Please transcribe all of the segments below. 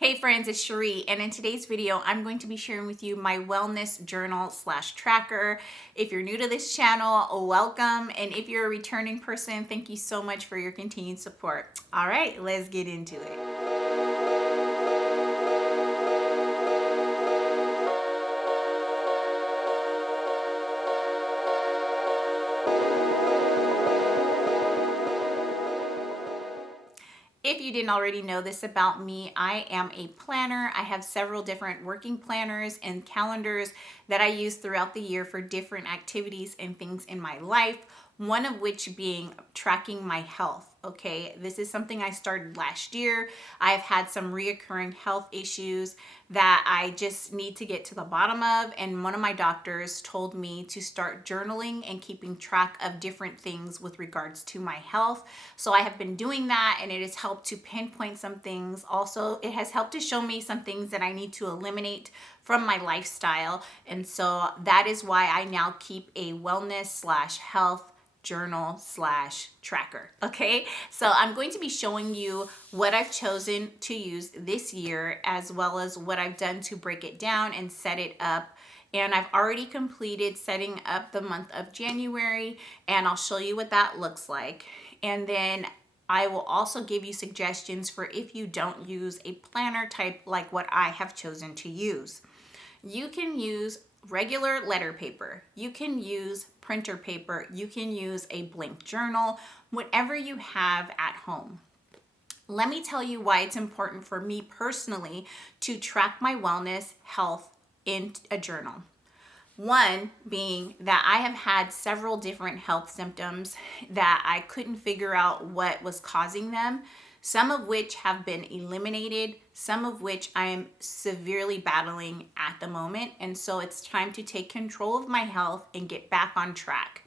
Hey friends, it's Shereé, and in today's video, I'm going to be sharing with you my wellness journal / tracker. If you're new to this channel, welcome. And if you're a returning person, thank you so much for your continued support. All right, let's get into it. If you didn't already know this about me, I am a planner. I have several different working planners and calendars that I use throughout the year for different activities and things in my life, one of which being tracking my health. Okay, this is something I started last year. I've had some reoccurring health issues that I just need to get to the bottom of, and one of my doctors told me to start journaling and keeping track of different things with regards to my health. So I have been doing that, and it has helped to pinpoint some things. Also, it has helped to show me some things that I need to eliminate from my lifestyle, and so that is why I now keep a wellness / health journal / tracker. Okay, so I'm going to be showing you what I've chosen to use this year, as well as what I've done to break it down and set it up. And I've already completed setting up the month of January, and I'll show you what that looks like. And then I will also give you suggestions for if you don't use a planner type like what I have chosen to use. You can use regular letter paper, you can use printer paper, you can use a blank journal, whatever you have at home. Let me tell you why it's important for me personally to track my wellness health in a journal. One being that I have had several different health symptoms that I couldn't figure out what was causing them, some of which have been eliminated, some of which I am severely battling at the moment. And so it's time to take control of my health and get back on track.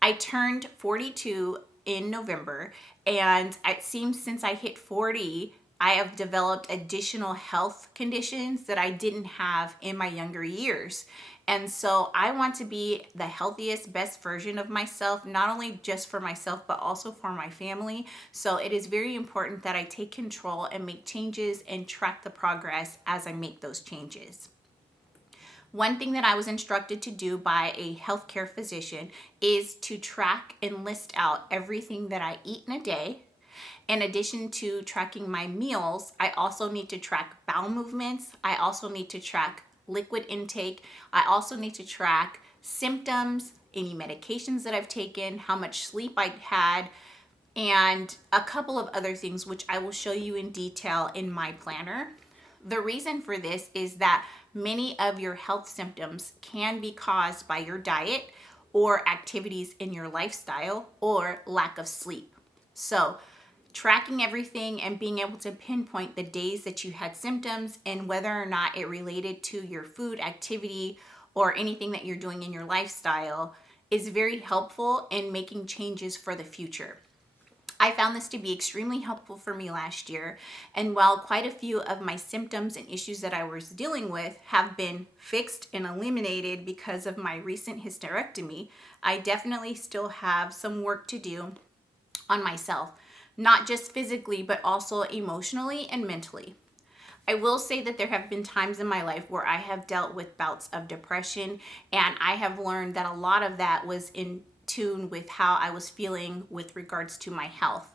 I turned 42 in November, and it seems since I hit 40, I have developed additional health conditions that I didn't have in my younger years. And so I want to be the healthiest, best version of myself, not only just for myself, but also for my family. So it is very important that I take control and make changes and track the progress as I make those changes. One thing that I was instructed to do by a healthcare physician is to track and list out everything that I eat in a day. In addition to tracking my meals, I also need to track bowel movements. I also need to track liquid intake. I also need to track symptoms, any medications that I've taken, how much sleep I had, and a couple of other things which I will show you in detail in my planner. The reason for this is that many of your health symptoms can be caused by your diet or activities in your lifestyle or lack of sleep. So tracking everything and being able to pinpoint the days that you had symptoms and whether or not it related to your food, activity, or anything that you're doing in your lifestyle is very helpful in making changes for the future. I found this to be extremely helpful for me last year, and while quite a few of my symptoms and issues that I was dealing with have been fixed and eliminated because of my recent hysterectomy, I definitely still have some work to do on myself. Not just physically, but also emotionally and mentally. I will say that there have been times in my life where I have dealt with bouts of depression, and I have learned that a lot of that was in tune with how I was feeling with regards to my health.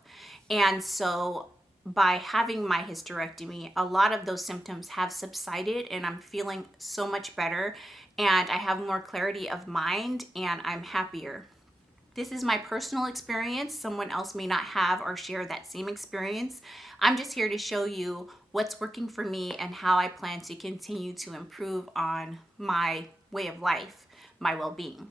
And so by having my hysterectomy, a lot of those symptoms have subsided, and I'm feeling so much better, and I have more clarity of mind, and I'm happier. This is my personal experience. Someone else may not have or share that same experience. I'm just here to show you what's working for me and how I plan to continue to improve on my way of life, my well-being.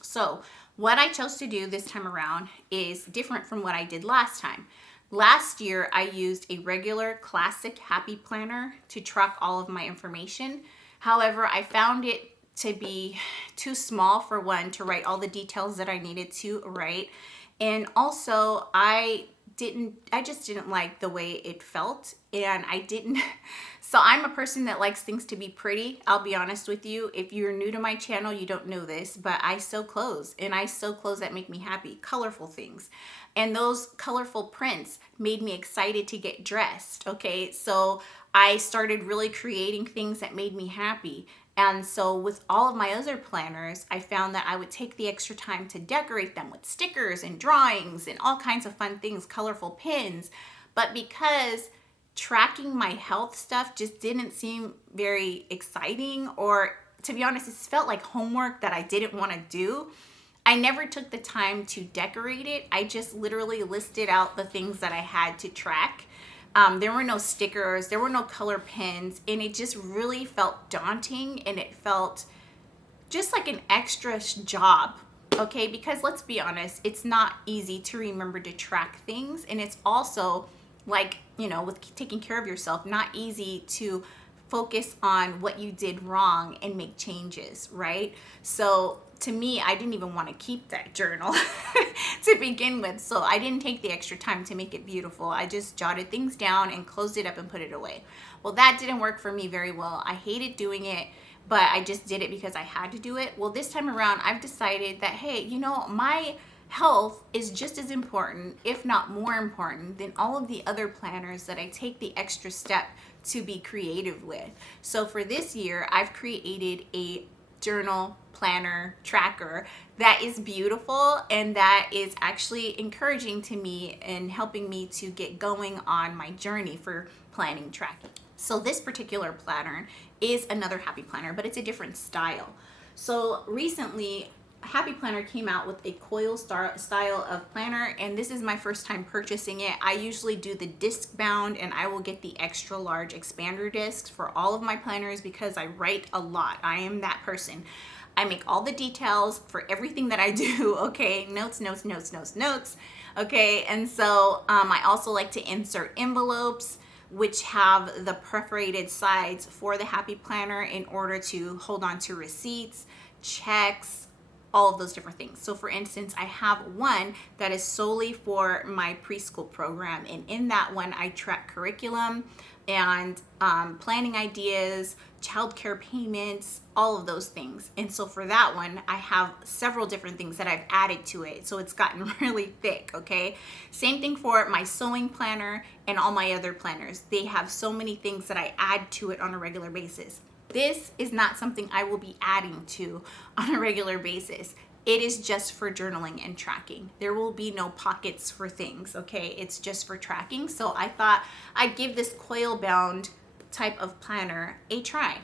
So what I chose to do this time around is different from what I did last time. Last year, I used a regular classic happy planner to track all of my information. However, I found it to be too small, for one, to write all the details that I needed to write. And also, I just didn't like the way it felt, and I didn't. So I'm a person that likes things to be pretty. I'll be honest with you. If you're new to my channel, you don't know this, but I sew clothes, and I sew clothes that make me happy, colorful things. And those colorful prints made me excited to get dressed, okay? So I started really creating things that made me happy. And so with all of my other planners, I found that I would take the extra time to decorate them with stickers and drawings and all kinds of fun things, colorful pins. But because tracking my health stuff just didn't seem very exciting, or to be honest, it felt like homework that I didn't want to do, I never took the time to decorate it. I just literally listed out the things that I had to track. There were no stickers, there were no color pins, and it just really felt daunting, and it felt just like an extra job, okay? Because let's be honest, it's not easy to remember to track things, and it's also like, you know, with taking care of yourself, not easy to focus on what you did wrong and make changes, right? So to me, I didn't even want to keep that journal to begin with. So I didn't take the extra time to make it beautiful. I just jotted things down and closed it up and put it away. Well, that didn't work for me very well. I hated doing it, but I just did it because I had to do it. Well, this time around, I've decided that, hey, you know, my health is just as important, if not more important, than all of the other planners that I take the extra step to be creative with. So for this year, I've created a journal planner tracker that is beautiful and that is actually encouraging to me and helping me to get going on my journey for planning tracking. So this particular planner is another Happy Planner, but it's a different style. So recently, Happy Planner came out with a coil style of planner, and this is my first time purchasing it. I usually do the disc bound, and I will get the extra large expander discs for all of my planners because I write a lot. I am that person. I make all the details for everything that I do, okay? Notes, notes, notes, notes, notes, okay? And so I also like to insert envelopes which have the perforated sides for the Happy Planner in order to hold on to receipts, checks, all of those different things. So for instance, I have one that is solely for my preschool program, and in that one I track curriculum and planning ideas, childcare payments, all of those things. And so for that one, I have several different things that I've added to it, so it's gotten really thick, okay? Same thing for my sewing planner and all my other planners. They have so many things that I add to it on a regular basis. This is not something I will be adding to on a regular basis. It is just for journaling and tracking. There will be no pockets for things, okay? It's just for tracking. So I thought I'd give this coil bound type of planner a try.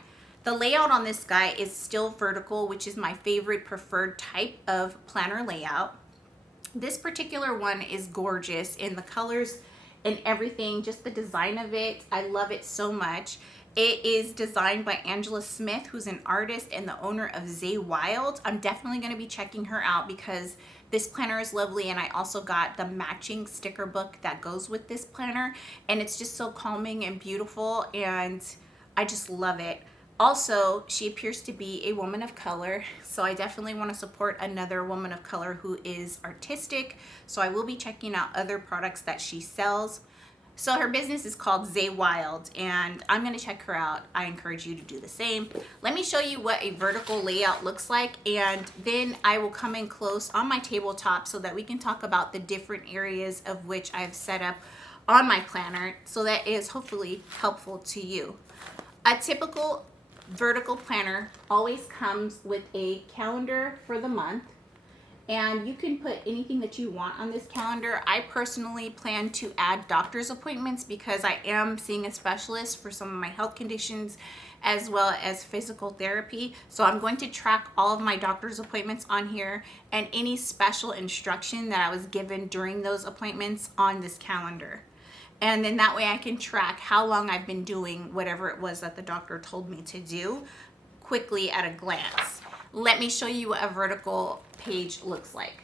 The layout on this guy is still vertical, which is my favorite preferred type of planner layout. This particular one is gorgeous in the colors and everything, just the design of it. I love it so much. It is designed by Angela Smith, who's an artist and the owner of ZaeWild. I'm definitely going to be checking her out because this planner is lovely, and I also got the matching sticker book that goes with this planner, and it's just so calming and beautiful, and I just love it. Also, she appears to be a woman of color, so I definitely want to support another woman of color who is artistic, so I will be checking out other products that she sells. So her business is called ZaeWild, and I'm going to check her out. I encourage you to do the same. Let me show you what a vertical layout looks like, and then I will come in close on my tabletop so that we can talk about the different areas of which I've set up on my planner, so that is hopefully helpful to you. A typical vertical planner always comes with a calendar for the month, and you can put anything that you want on this calendar. I personally plan to add doctor's appointments because I am seeing a specialist for some of my health conditions as well as physical therapy. So I'm going to track all of my doctor's appointments on here and any special instruction that I was given during those appointments on this calendar. And then that way I can track how long I've been doing whatever it was that the doctor told me to do quickly at a glance. Let me show you what a vertical page looks like.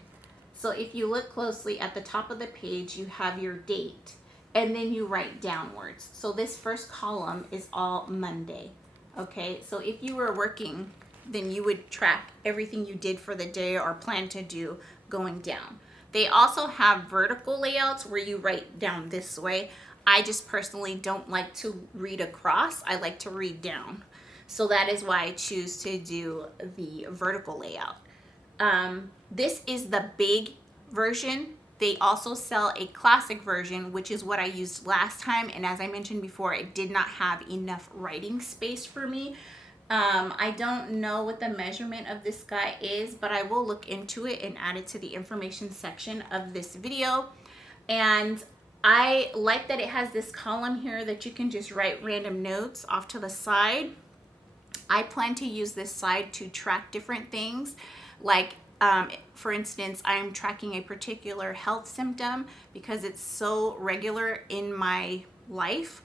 So if you look closely at the top of the page, you have your date, and then you write downwards. So this first column is all Monday, okay? So if you were working, then you would track everything you did for the day or plan to do going down. They also have vertical layouts where you write down this way. I just personally don't like to read across. I like to read down. So that is why I choose to do the vertical layout. This is the big version. They also sell a classic version, which is what I used last time. And as I mentioned before, it did not have enough writing space for me. I don't know what the measurement of this guy is, but I will look into it and add it to the information section of this video. And I like that it has this column here that you can just write random notes off to the side. I plan to use this side to track different things, like for instance, I am tracking a particular health symptom because it's so regular in my life.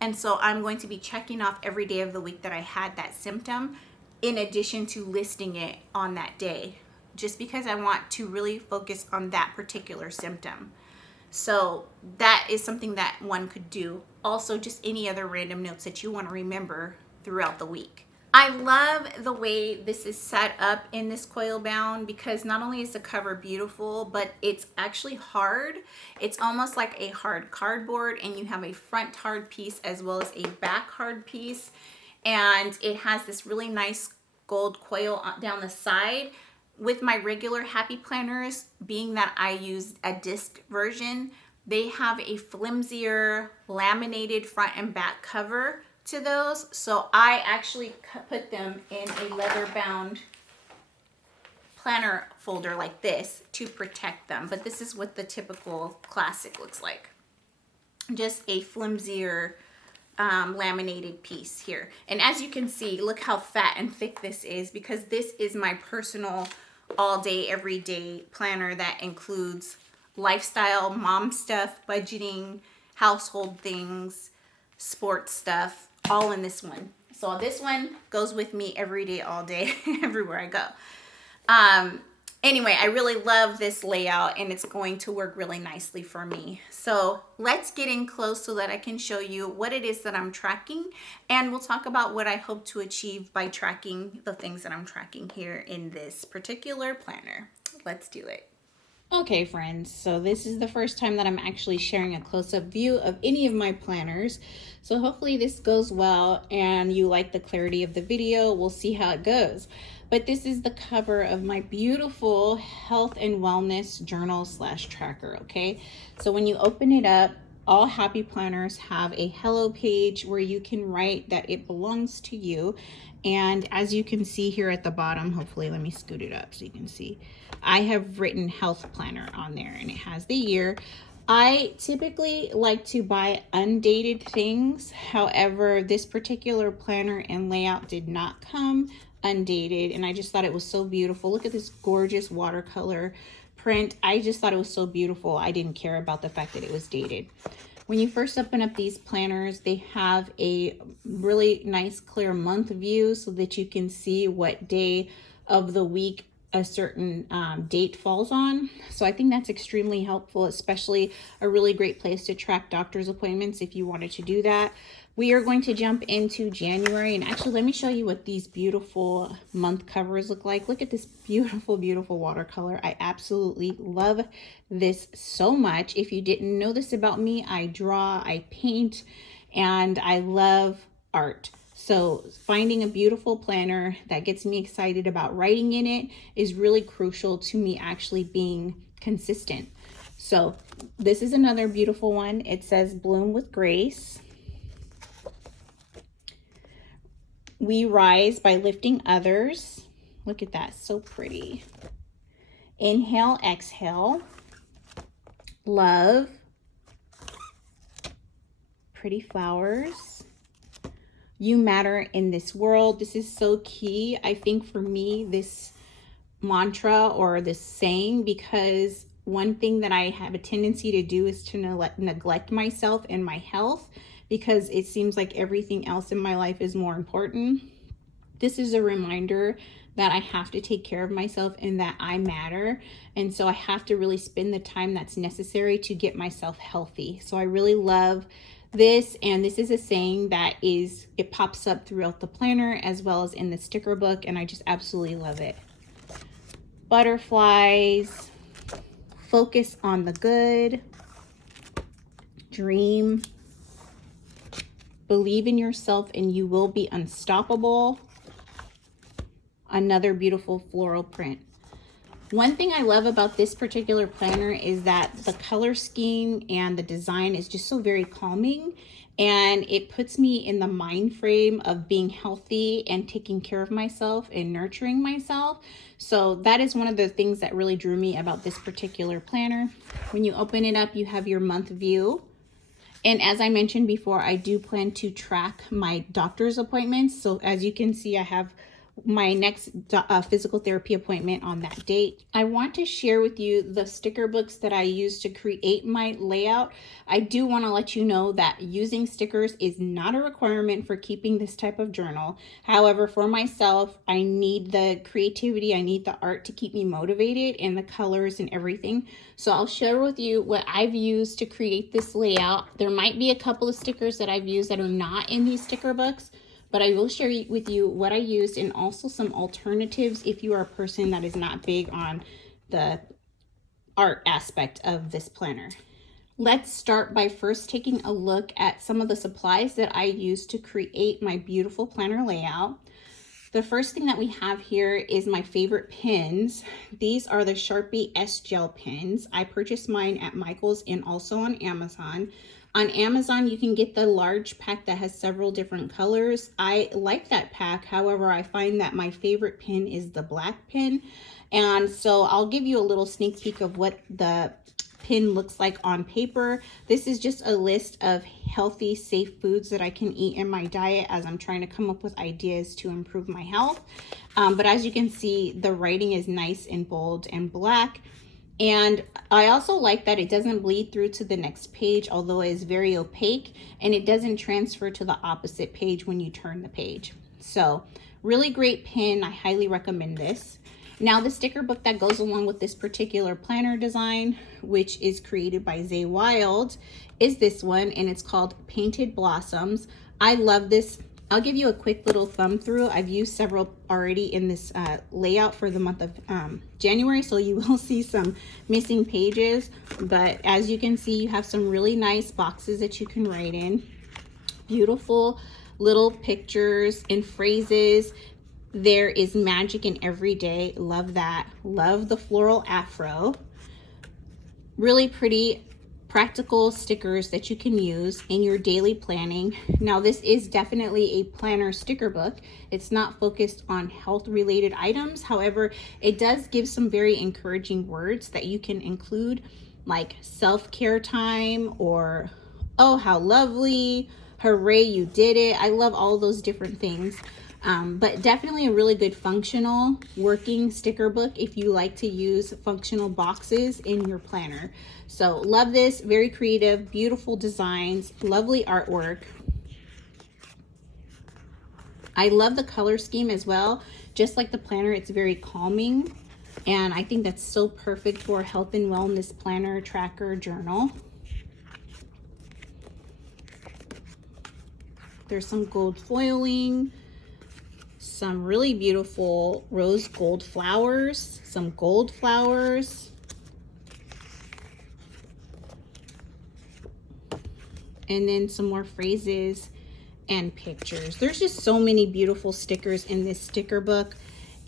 And so I'm going to be checking off every day of the week that I had that symptom, in addition to listing it on that day, just because I want to really focus on that particular symptom. So that is something that one could do. Also, just any other random notes that you want to remember throughout the week. I love the way this is set up in this coil bound, because not only is the cover beautiful, but it's actually hard. It's almost like a hard cardboard, and you have a front hard piece as well as a back hard piece. And it has this really nice gold coil down the side. With my regular Happy Planners, being that I used a disc version, they have a flimsier laminated front and back cover to those. So I actually put them in a leather bound planner folder like this to protect them. But this is what the typical classic looks like. Just a flimsier laminated piece here. And as you can see, look how fat and thick this is, because this is my personal all day, everyday planner that includes lifestyle, mom stuff, budgeting, household things, sports stuff, all in this one. So this one goes with me every day, all day, everywhere I go. Anyway, I really love this layout, and it's going to work really nicely for me. So let's get in close so that I can show you what it is that I'm tracking, and we'll talk about what I hope to achieve by tracking the things that I'm tracking here in this particular planner. Let's do it. Okay, friends, so this is the first time that I'm actually sharing a close-up view of any of my planners. So hopefully this goes well and you like the clarity of the video. We'll see how it goes. But this is the cover of my beautiful health and wellness journal / tracker, okay? So when you open it up, all Happy Planners have a hello page where you can write that it belongs to you. And as you can see here at the bottom, hopefully let me scoot it up so you can see, I have written health planner on there, and it has the year. I typically like to buy undated things. However, this particular planner and layout did not come undated, and I just thought it was so beautiful. Look at this gorgeous watercolor print. I just thought it was so beautiful. I didn't care about the fact that it was dated. When you first open up these planners, they have a really nice clear month view so that you can see what day of the week a certain date falls on. So I think that's extremely helpful, especially a really great place to track doctor's appointments if you wanted to do that. We are going to jump into January, and actually let me show you what these beautiful month covers look like. Look at this beautiful, beautiful watercolor. I absolutely love this so much. If you didn't know this about me, I draw, I paint, and I love art. So finding a beautiful planner that gets me excited about writing in it is really crucial to me actually being consistent. So this is another beautiful one. It says Bloom with Grace. We rise by lifting others. Look at that, so pretty. Inhale, exhale. Love. Pretty flowers. You matter in this world. This is so key, I think, for me, this mantra or this saying, because one thing that I have a tendency to do is to neglect myself and my health, because it seems like everything else in my life is more important. This is a reminder that I have to take care of myself and that I matter. And so I have to really spend the time that's necessary to get myself healthy. So I really love this, and this is a saying that it pops up throughout the planner as well as in the sticker book, and I just absolutely love it. Butterflies, Focus on the good. Dream. Believe in yourself and you will be unstoppable. Another beautiful floral print. One thing I love about this particular planner is that the color scheme and the design is just so very calming, and it puts me in the mind frame of being healthy and taking care of myself and nurturing myself. So that is one of the things that really drew me about this particular planner. When you open it up, you have your month view. And as I mentioned before, I do plan to track my doctor's appointments. So as you can see, I have my next physical therapy appointment on that date. I want to share with you the sticker books that I use to create my layout. I do want to let you know that using stickers is not a requirement for keeping this type of journal. However, for myself, I need the creativity, I need the art to keep me motivated, and the colors and everything. So I'll share with you what I've used to create this layout. There might be a couple of stickers that I've used that are not in these sticker books, but I will share with you what I used and also some alternatives if you are a person that is not big on the art aspect of this planner. Let's start by first taking a look at some of the supplies that I used to create my beautiful planner layout. The first thing that we have here is my favorite pins. These are the Sharpie S Gel pins. I purchased mine at Michael's and also on Amazon. On Amazon, you can get the large pack that has several different colors. I like that pack. However, I find that my favorite pin is the black pin. And so I'll give you a little sneak peek of what the pin looks like on paper. This is just a list of healthy, safe foods that I can eat in my diet as I'm trying to come up with ideas to improve my health. But as you can see, the writing is nice and bold and black. And I also like that it doesn't bleed through to the next page, although it is very opaque, and it doesn't transfer to the opposite page when you turn the page. So really great pin. I highly recommend this. Now the sticker book that goes along with this particular planner design, which is created by ZaeWild, is this one, and it's called Painted Blossoms. I love this. I'll give you a quick little thumb through. I've used several already in this layout for the month of January, so you will see some missing pages. But as you can see, you have some really nice boxes that you can write in. Beautiful little pictures and phrases. There is magic in every day. Love that. Love the floral afro. Really pretty practical stickers that you can use in your daily planning. Now this is definitely a planner sticker book. It's not focused on health related items. However, it does give some very encouraging words that you can include, like self-care time, or oh how lovely, hooray you did it. I love all those different things. But definitely a really good functional working sticker book if you like to use functional boxes in your planner. So love this, very creative, beautiful designs, lovely artwork. I love the color scheme as well. Just like the planner, it's very calming. And I think that's so perfect for a health and wellness planner, tracker, journal. There's some gold foiling. Some really beautiful rose gold flowers, some gold flowers, and then some more phrases and pictures. There's just so many beautiful stickers in this sticker book,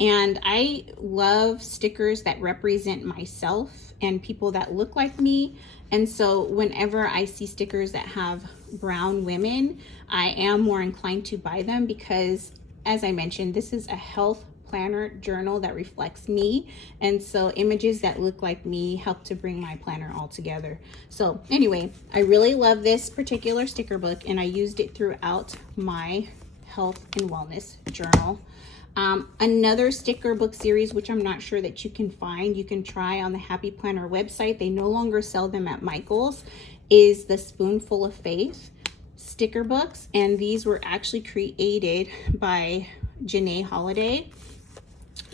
and I love stickers that represent myself and people that look like me. And so whenever I see stickers that have brown women, I am more inclined to buy them because, as I mentioned, this is a health planner journal that reflects me. And so images that look like me help to bring my planner all together. So anyway, I really love this particular sticker book, and I used it throughout my health and wellness journal. Another sticker book series, which I'm not sure that you can find, you can try on the Happy Planner website. They no longer sell them at Michael's, is the Spoonful of Faith sticker books, and these were actually created by Janae Holiday,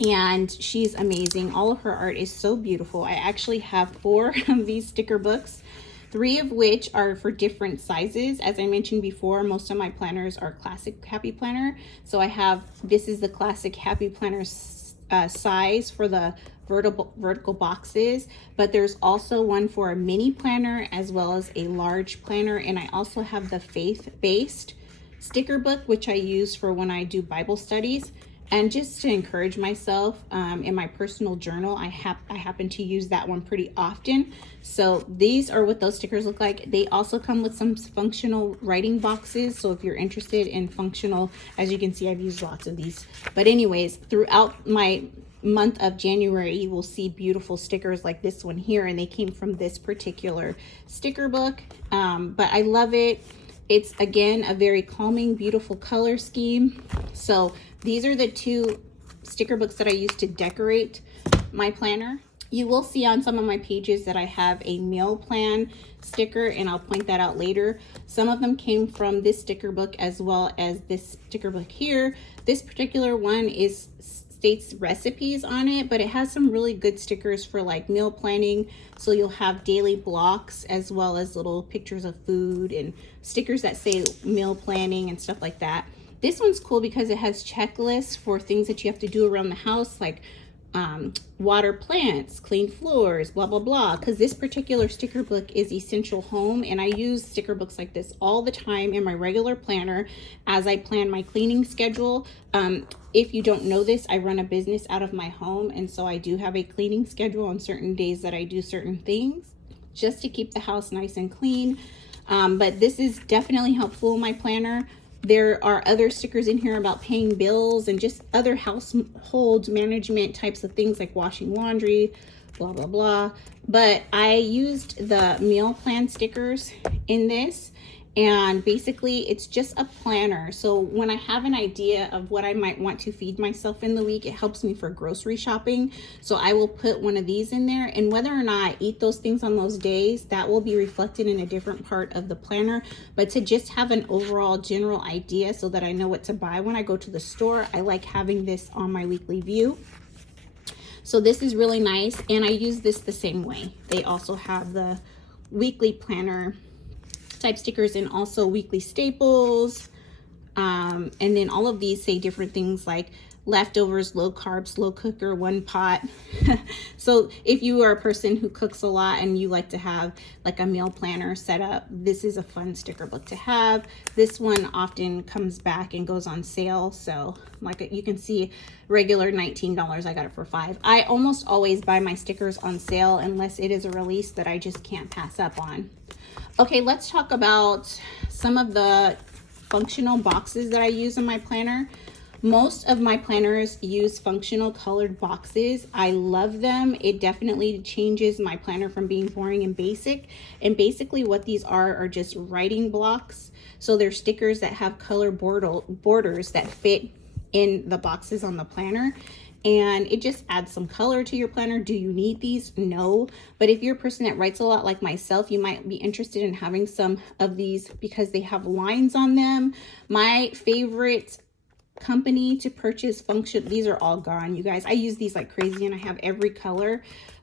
and she's amazing. All of her art is so beautiful. I actually have 4 of these sticker books, 3 of which are for different sizes. As I mentioned before, most of my planners are classic Happy Planner, so I have, this is the classic Happy Planner size for the vertical boxes, but there's also one for a mini planner as well as a large planner. And I also have the faith-based sticker book, which I use for when I do Bible studies. And just to encourage myself in my personal journal, I happen to use that one pretty often. So these are what those stickers look like. They also come with some functional writing boxes. So if you're interested in functional, as you can see, I've used lots of these. But anyways, throughout my month of January, you will see beautiful stickers like this one here. And they came from this particular sticker book. But I love it. It's, again, a very calming, beautiful color scheme. So these are the two sticker books that I use to decorate my planner. You will see on some of my pages that I have a meal plan sticker, and I'll point that out later. Some of them came from this sticker book as well as this sticker book here. This particular one states recipes on it, but it has some really good stickers for like meal planning. So you'll have daily blocks as well as little pictures of food and stickers that say meal planning and stuff like that. This one's cool because it has checklists for things that you have to do around the house, like water plants, clean floors, blah, blah, blah. Because this particular sticker book is Essential Home, and I use sticker books like this all the time in my regular planner as I plan my cleaning schedule. If you don't know this, I run a business out of my home, and so I do have a cleaning schedule on certain days that I do certain things just to keep the house nice and clean. But this is definitely helpful in my planner. There are other stickers in here about paying bills and just other household management types of things like washing laundry, blah, blah, blah. But I used the meal plan stickers in this, and basically it's just a planner. So when I have an idea of what I might want to feed myself in the week, it helps me for grocery shopping. So I will put one of these in there, and whether or not I eat those things on those days, that will be reflected in a different part of the planner. But to just have an overall general idea so that I know what to buy when I go to the store, I like having this on my weekly view. So this is really nice, and I use this the same way. They also have the weekly planner type stickers and also weekly staples. And then all of these say different things like leftovers, low carb, slow cooker, one pot. So if you are a person who cooks a lot and you like to have like a meal planner set up, this is a fun sticker book to have. This one often comes back and goes on sale. So like you can see, regular $19, I got it for $5. I almost always buy my stickers on sale unless it is a release that I just can't pass up on. Okay, let's talk about some of the functional boxes that I use in my planner. Most of my planners use functional colored boxes. I love them. It definitely changes my planner from being boring and basic. And basically what these are just writing blocks. So they're stickers that have color borders that fit in the boxes on the planner. And it just adds some color to your planner. Do you need these? No. But if you're a person that writes a lot like myself, you might be interested in having some of these because they have lines on them. My favorite company to purchase these are all gone, you guys. I use these like crazy and I have every color.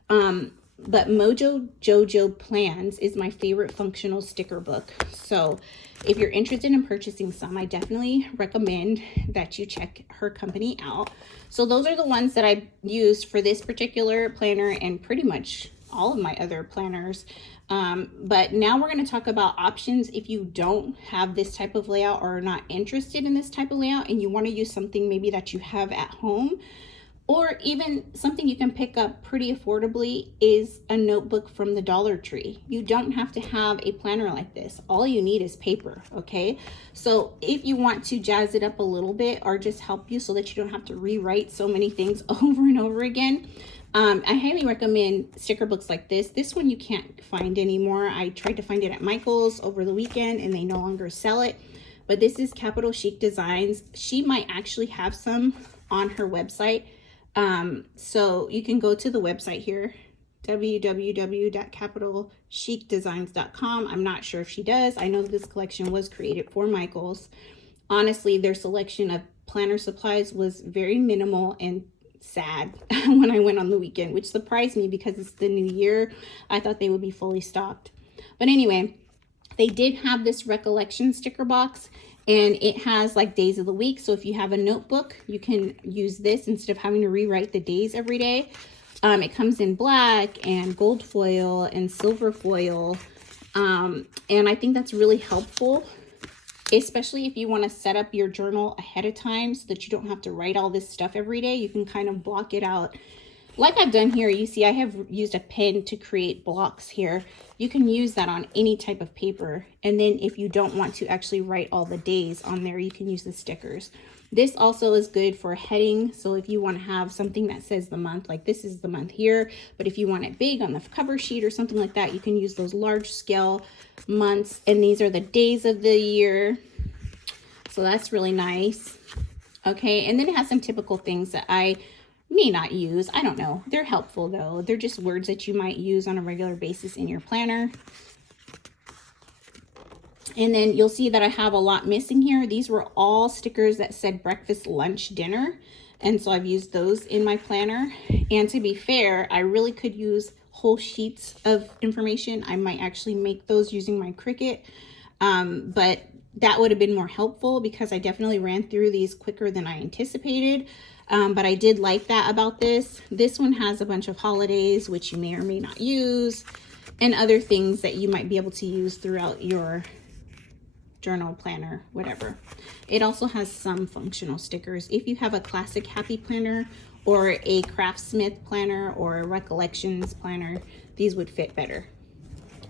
But Mojo Jojo Plans is my favorite functional sticker book. So if you're interested in purchasing some, I definitely recommend that you check her company out. So those are the ones that I used for this particular planner and pretty much all of my other planners. But now we're going to talk about options if you don't have this type of layout or are not interested in this type of layout and you want to use something maybe that you have at home. Or even something you can pick up pretty affordably is a notebook from the Dollar Tree. You don't have to have a planner like this. All you need is paper, okay? So if you want to jazz it up a little bit or just help you so that you don't have to rewrite so many things over and over again, I highly recommend sticker books like this. This one you can't find anymore. I tried to find it at Michael's over the weekend and they no longer sell it. But this is Capital Chic Designs. She might actually have some on her website. So you can go to the website here, www.capitalchicdesigns.com. I'm not sure if she does. I know this collection was created for Michael's. Honestly, their selection of planner supplies was very minimal and sad when I went on the weekend, which surprised me because it's the new year. I thought they would be fully stocked. But anyway, they did have this Recollections sticker box. And it has like days of the week. So if you have a notebook, you can use this instead of having to rewrite the days every day. It comes in black and gold foil and silver foil. And I think that's really helpful, especially if you want to set up your journal ahead of time so that you don't have to write all this stuff every day. You can kind of block it out. Like I've done here, you see I have used a pen to create blocks here. You can use that on any type of paper. And then if you don't want to actually write all the days on there, you can use the stickers. This also is good for heading. So if you want to have something that says the month, like this is the month here, but if you want it big on the cover sheet or something like that, you can use those large scale months. And these are the days of the year. So that's really nice. Okay, and then it has some typical things that I may not use. I don't know. They're helpful though. They're just words that you might use on a regular basis in your planner. And then you'll see that I have a lot missing here. These were all stickers that said breakfast, lunch, dinner. And so I've used those in my planner. And to be fair, I really could use whole sheets of information. I might actually make those using my Cricut. But that would have been more helpful because I definitely ran through these quicker than I anticipated. But I did like that about this. This one has a bunch of holidays, which you may or may not use, and other things that you might be able to use throughout your journal, planner, whatever. It also has some functional stickers. If you have a classic happy planner or a craftsmith planner or a recollections planner, these would fit better.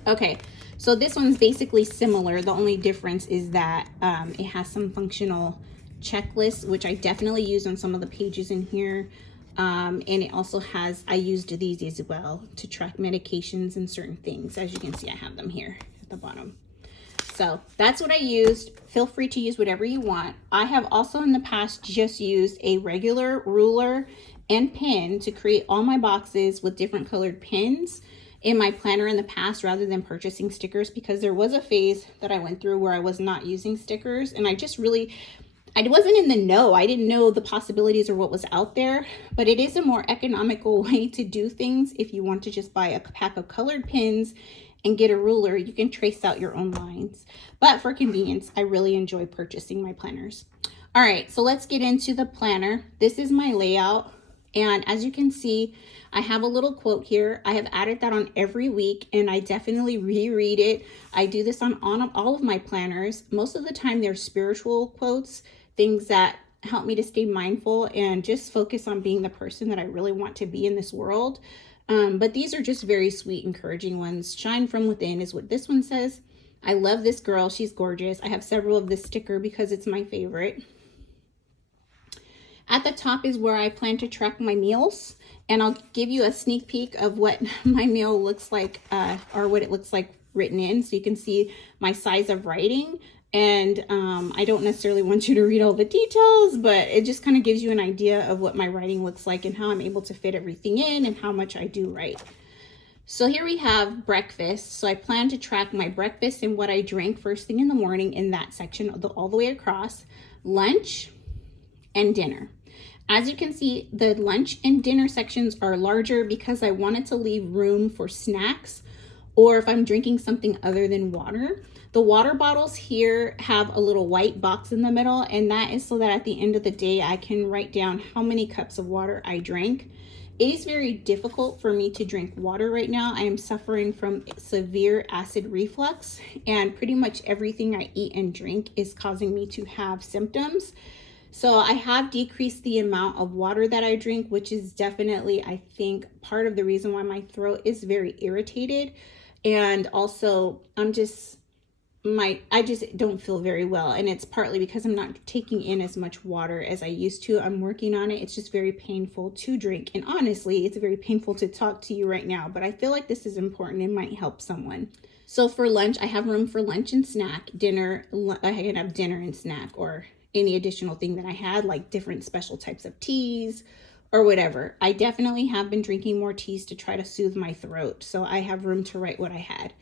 Okay, so this one's basically similar. The only difference is that it has some functional checklists, which I definitely use on some of the pages in here. And it also has, I used these as well to track medications and certain things. As you can see, I have them here at the bottom. So that's what I used. Feel free to use whatever you want. I have also in the past just used a regular ruler and pen to create all my boxes with different colored pens in my planner in the past rather than purchasing stickers, because there was a phase that I went through where I was not using stickers and I wasn't in the know. I didn't know the possibilities or what was out there, but it is a more economical way to do things. If you want to just buy a pack of colored pens and get a ruler, you can trace out your own lines. But for convenience, I really enjoy purchasing my planners. All right, so let's get into the planner. This is my layout. And as you can see, I have a little quote here. I have added that on every week and I definitely reread it. I do this on all of my planners. Most of the time they're spiritual quotes, things that help me to stay mindful and just focus on being the person that I really want to be in this world. But these are just very sweet, encouraging ones. Shine from within is what this one says. I love this girl. She's gorgeous. I have several of this sticker because it's my favorite. At the top is where I plan to track my meals, and I'll give you a sneak peek of what my meal looks like, or what it looks like written in, so you can see my size of writing. And I don't necessarily want you to read all the details, but it just kind of gives you an idea of what my writing looks like and how I'm able to fit everything in and how much I do write. So here we have breakfast. So I plan to track my breakfast and what I drank first thing in the morning in that section all the way across. Lunch and dinner. As you can see, the lunch and dinner sections are larger because I wanted to leave room for snacks or if I'm drinking something other than water. The water bottles here have a little white box in the middle, and that is so that at the end of the day, I can write down how many cups of water I drank. It is very difficult for me to drink water right now. I am suffering from severe acid reflux, and pretty much everything I eat and drink is causing me to have symptoms. So I have decreased the amount of water that I drink, which is definitely, I think, part of the reason why my throat is very irritated. And also I just don't feel very well. And it's partly because I'm not taking in as much water as I used to. I'm working on it. It's just very painful to drink. And honestly, it's very painful to talk to you right now, but I feel like this is important. It might help someone. So for lunch, I have room for lunch and snack. Dinner, I can have dinner and snack, or any additional thing that I had, like different special types of teas or whatever. I definitely have been drinking more teas to try to soothe my throat, so I have room to write what I had.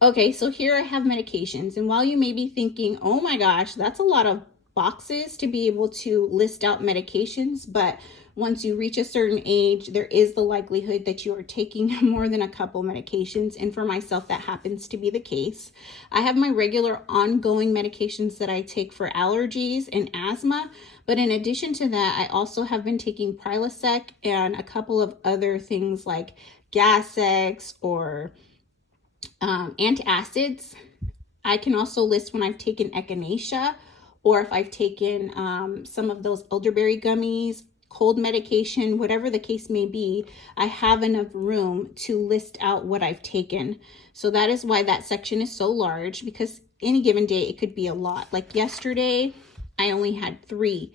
Okay, so here I have medications, and while you may be thinking, oh my gosh, that's a lot of boxes to be able to list out medications, but once you reach a certain age, there is the likelihood that you are taking more than a couple medications. And for myself, that happens to be the case. I have my regular ongoing medications that I take for allergies and asthma. But in addition to that, I also have been taking Prilosec and a couple of other things like Gas-X or antacids. I can also list when I've taken echinacea, or if I've taken some of those elderberry gummies, cold medication, whatever the case may be. I have enough room to list out what I've taken. So that is why that section is so large, because any given day it could be a lot. Like yesterday, I only had 3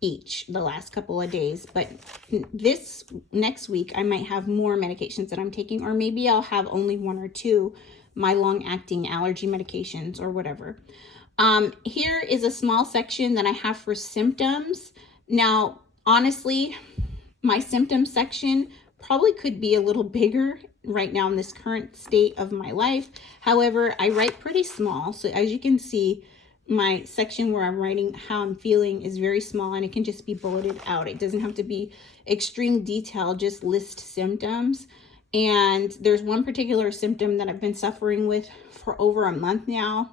each the last couple of days, but this next week I might have more medications that I'm taking, or maybe I'll have only 1 or 2 my long-acting allergy medications or whatever. Here is a small section that I have for symptoms. Now, honestly, my symptom section probably could be a little bigger right now in this current state of my life. However, I write pretty small. So as you can see, my section where I'm writing how I'm feeling is very small, and it can just be bulleted out. It doesn't have to be extreme detail, just list symptoms. And there's one particular symptom that I've been suffering with for over a month now.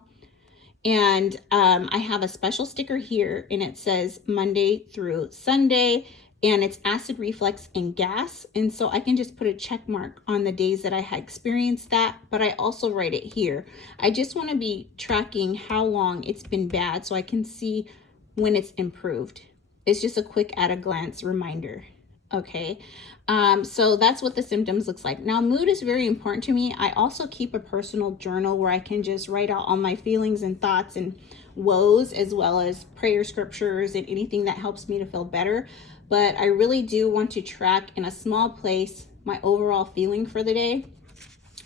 And I have a special sticker here, and it says Monday through Sunday, and it's acid reflux and gas. And so I can just put a check mark on the days that I had experienced that, but I also write it here. I just want to be tracking how long it's been bad so I can see when it's improved. It's just a quick at a glance reminder. Okay, so that's what the symptoms looks like. Now, mood is very important to me. I also keep a personal journal where I can just write out all my feelings and thoughts and woes, as well as prayer scriptures and anything that helps me to feel better. But I really do want to track in a small place my overall feeling for the day.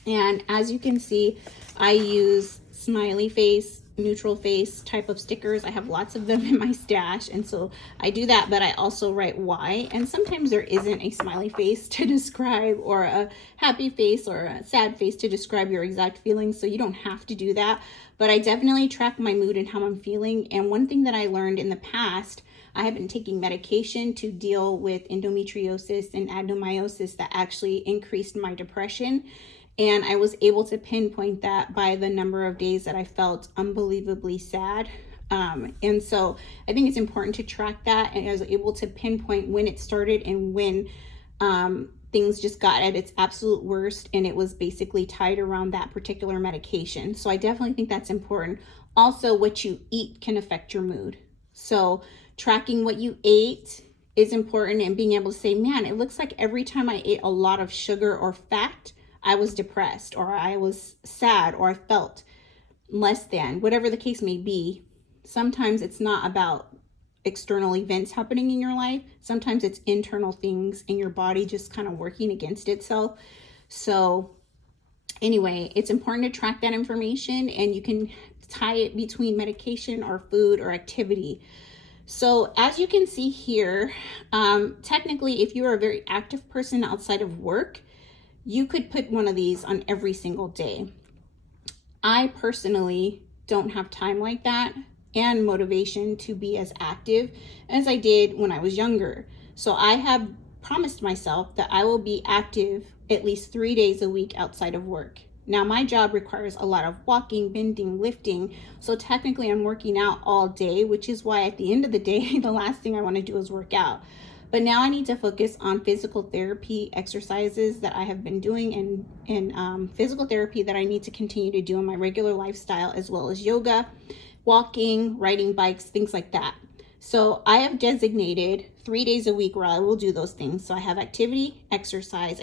And as you can see, I use smiley face, neutral face type of stickers. I have lots of them in my stash, and so I do that, but I also write why. And sometimes there isn't a smiley face to describe, or a happy face or a sad face to describe your exact feelings, so you don't have to do that. But I definitely track my mood and how I'm feeling. And one thing that I learned in the past, I have been taking medication to deal with endometriosis and adenomyosis that actually increased my depression. And I was able to pinpoint that by the number of days that I felt unbelievably sad. And so I think it's important to track that. And I was able to pinpoint when it started and when things just got at its absolute worst. And it was basically tied around that particular medication. So I definitely think that's important. Also, what you eat can affect your mood. So tracking what you ate is important, and being able to say, man, it looks like every time I ate a lot of sugar or fat, I was depressed, or I was sad, or I felt less than, whatever the case may be. Sometimes it's not about external events happening in your life. Sometimes it's internal things in your body just kind of working against itself. So anyway, it's important to track that information, and you can tie it between medication or food or activity. So as you can see here, technically, if you are a very active person outside of work, you could put one of these on every single day. I personally don't have time like that and motivation to be as active as I did when I was younger. So I have promised myself that I will be active at least 3 days a week outside of work. Now, my job requires a lot of walking, bending, lifting. So technically I'm working out all day, which is why at the end of the day, the last thing I want to do is work out. But now I need to focus on physical therapy exercises that I have been doing, and physical therapy that I need to continue to do in my regular lifestyle, as well as yoga, walking, riding bikes, things like that. So I have designated 3 days a week where I will do those things. So I have activity, exercise,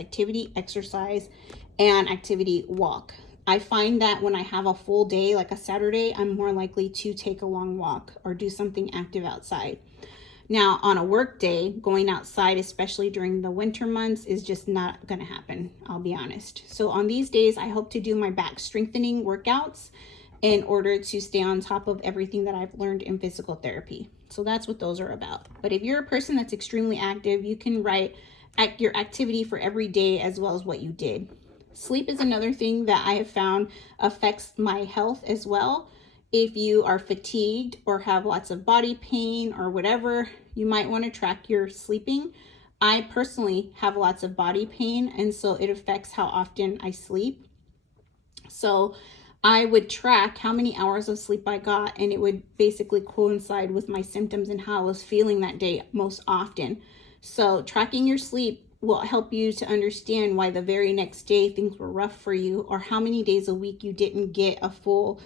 and activity, walk. I find that when I have a full day, like a Saturday, I'm more likely to take a long walk or do something active outside. Now, on a work day, going outside, especially during the winter months, is just not going to happen, I'll be honest. So on these days, I hope to do my back strengthening workouts in order to stay on top of everything that I've learned in physical therapy. So that's what those are about. But if you're a person that's extremely active, you can write your activity for every day as well as what you did. Sleep is another thing that I have found affects my health as well. If you are fatigued or have lots of body pain or whatever, you might want to track your sleeping. I personally have lots of body pain, and so it affects how often I sleep. So I would track how many hours of sleep I got, and it would basically coincide with my symptoms and how I was feeling that day most often. So tracking your sleep will help you to understand why the very next day things were rough for you, or how many days a week you didn't get a full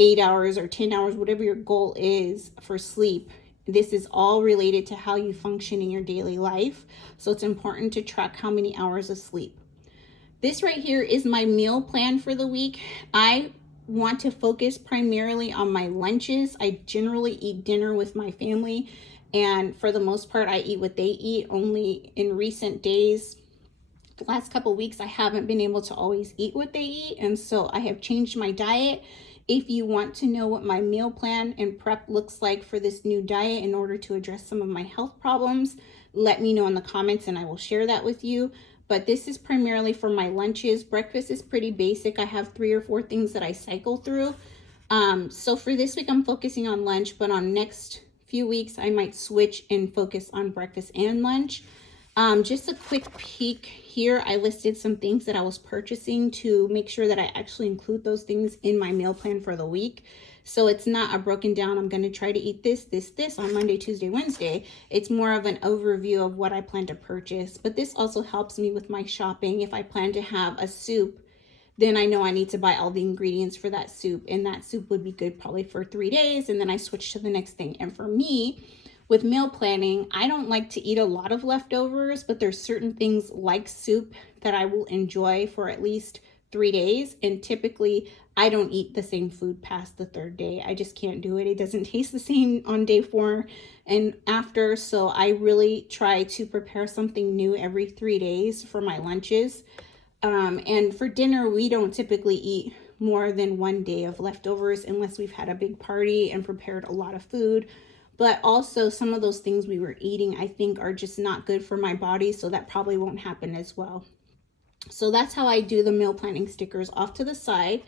8 hours or 10 hours, whatever your goal is for sleep. This is all related to how you function in your daily life. So it's important to track how many hours of sleep. This right here is my meal plan for the week. I want to focus primarily on my lunches. I generally eat dinner with my family, and for the most part, I eat what they eat. Only in recent days, the last couple weeks, I haven't been able to always eat what they eat, and so I have changed my diet. If you want to know what my meal plan and prep looks like for this new diet in order to address some of my health problems, let me know in the comments and I will share that with you. But this is primarily for my lunches. Breakfast is pretty basic. I have 3 or 4 things that I cycle through. So for this week, I'm focusing on lunch, but on next few weeks, I might switch and focus on breakfast and lunch. Just a quick peek here, I listed some things that I was purchasing to make sure that I actually include those things in my meal plan for the week. So it's not a broken down, I'm going to try to eat this on Monday, Tuesday, Wednesday. It's more of an overview of what I plan to purchase. But this also helps me with my shopping. If I plan to have a soup, then I know I need to buy all the ingredients for that soup. And that soup would be good probably for 3 days. And then I switch to the next thing. And for me, with meal planning, I don't like to eat a lot of leftovers, but there's certain things like soup that I will enjoy for at least 3 days. And typically, I don't eat the same food past the 3rd day. I just can't do it. It doesn't taste the same on day 4 and after. So I really try to prepare something new every 3 days for my lunches. And for dinner, we don't typically eat more than 1 day of leftovers unless we've had a big party and prepared a lot of food. But also some of those things we were eating, I think, are just not good for my body. So that probably won't happen as well. So that's how I do the meal planning stickers off to the side.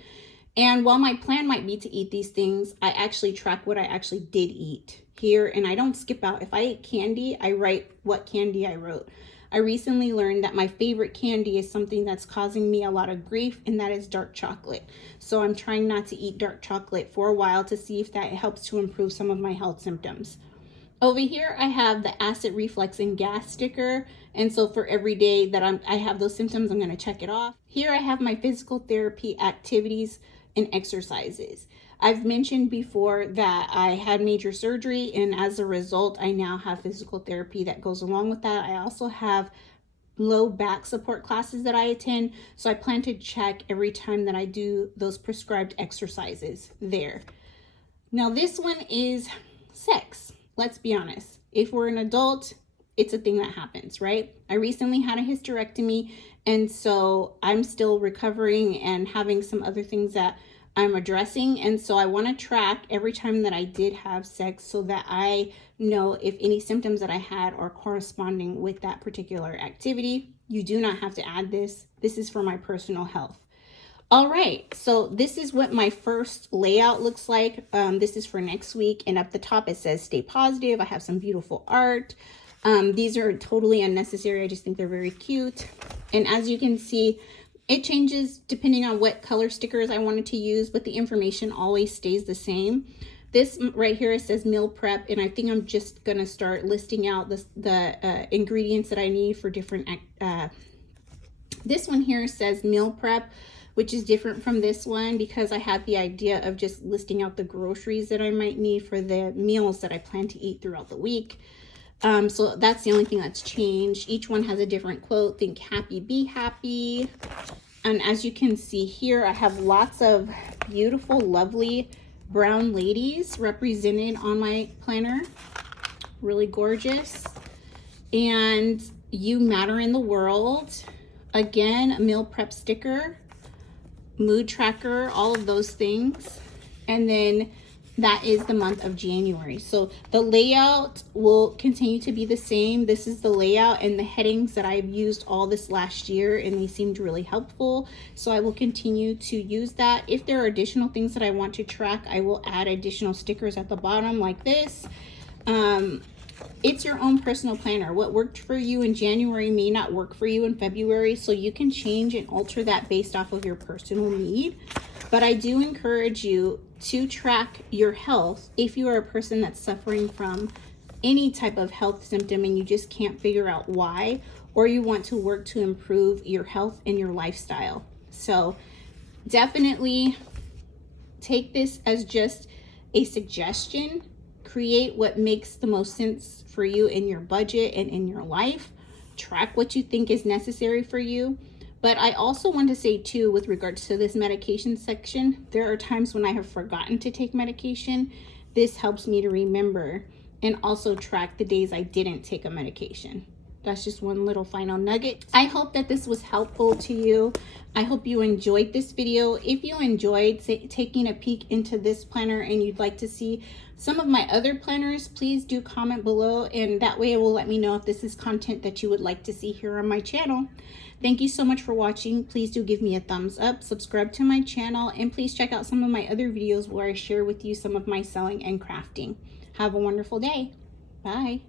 And while my plan might be to eat these things, I actually track what I actually did eat here, and I don't skip out. If I ate candy, I write what candy I wrote. I recently learned that my favorite candy is something that's causing me a lot of grief, and that is dark chocolate. So I'm trying not to eat dark chocolate for a while to see if that helps to improve some of my health symptoms. Over here, I have the acid reflux and gas sticker. And so for every day that I have those symptoms, I'm going to check it off. Here I have my physical therapy activities and exercises. I've mentioned before that I had major surgery, and as a result, I now have physical therapy that goes along with that. I also have low back support classes that I attend. So I plan to check every time that I do those prescribed exercises there. Now this one is sex. Let's be honest. If we're an adult, it's a thing that happens, right? I recently had a hysterectomy, and so I'm still recovering and having some other things that I'm addressing. And so I want to track every time that I did have sex so that I know if any symptoms that I had are corresponding with that particular activity. You do not have to add this. This is for my personal health. All right, so this is what my first layout looks like. This is for next week, and up the top it says stay positive. I have some beautiful art. These are totally unnecessary. I just think they're very cute. And as you can see, it changes depending on what color stickers I wanted to use, but the information always stays the same. This right here, it says meal prep, and I think I'm just gonna start listing out the ingredients that I need for different, this one here says meal prep, which is different from this one because I had the idea of just listing out the groceries that I might need for the meals that I plan to eat throughout the week. So that's the only thing that's changed. Each one has a different quote. Think happy, be happy. And as you can see here, I have lots of beautiful, lovely brown ladies represented on my planner. Really gorgeous. And you matter in the world. Again, a meal prep sticker, mood tracker, all of those things. And then that is the month of January. So the layout will continue to be the same. This is the layout and the headings that I've used all this last year, and they seemed really helpful. So I will continue to use that. If there are additional things that I want to track, I will add additional stickers at the bottom like this. It's your own personal planner. What worked for you in January may not work for you in February, so you can change and alter that based off of your personal need. But I do encourage you to track your health if you are a person that's suffering from any type of health symptom and you just can't figure out why, or you want to work to improve your health and your lifestyle. So definitely take this as just a suggestion. Create what makes the most sense for you in your budget and in your life. Track what you think is necessary for you. But I also want to say too, with regards to this medication section, there are times when I have forgotten to take medication. This helps me to remember and also track the days I didn't take a medication. That's just one little final nugget. I hope that this was helpful to you. I hope you enjoyed this video. If you enjoyed taking a peek into this planner and you'd like to see some of my other planners, please do comment below, and that way it will let me know if this is content that you would like to see here on my channel. Thank you so much for watching. Please do give me a thumbs up, subscribe to my channel, and please check out some of my other videos where I share with you some of my sewing and crafting. Have a wonderful day. Bye.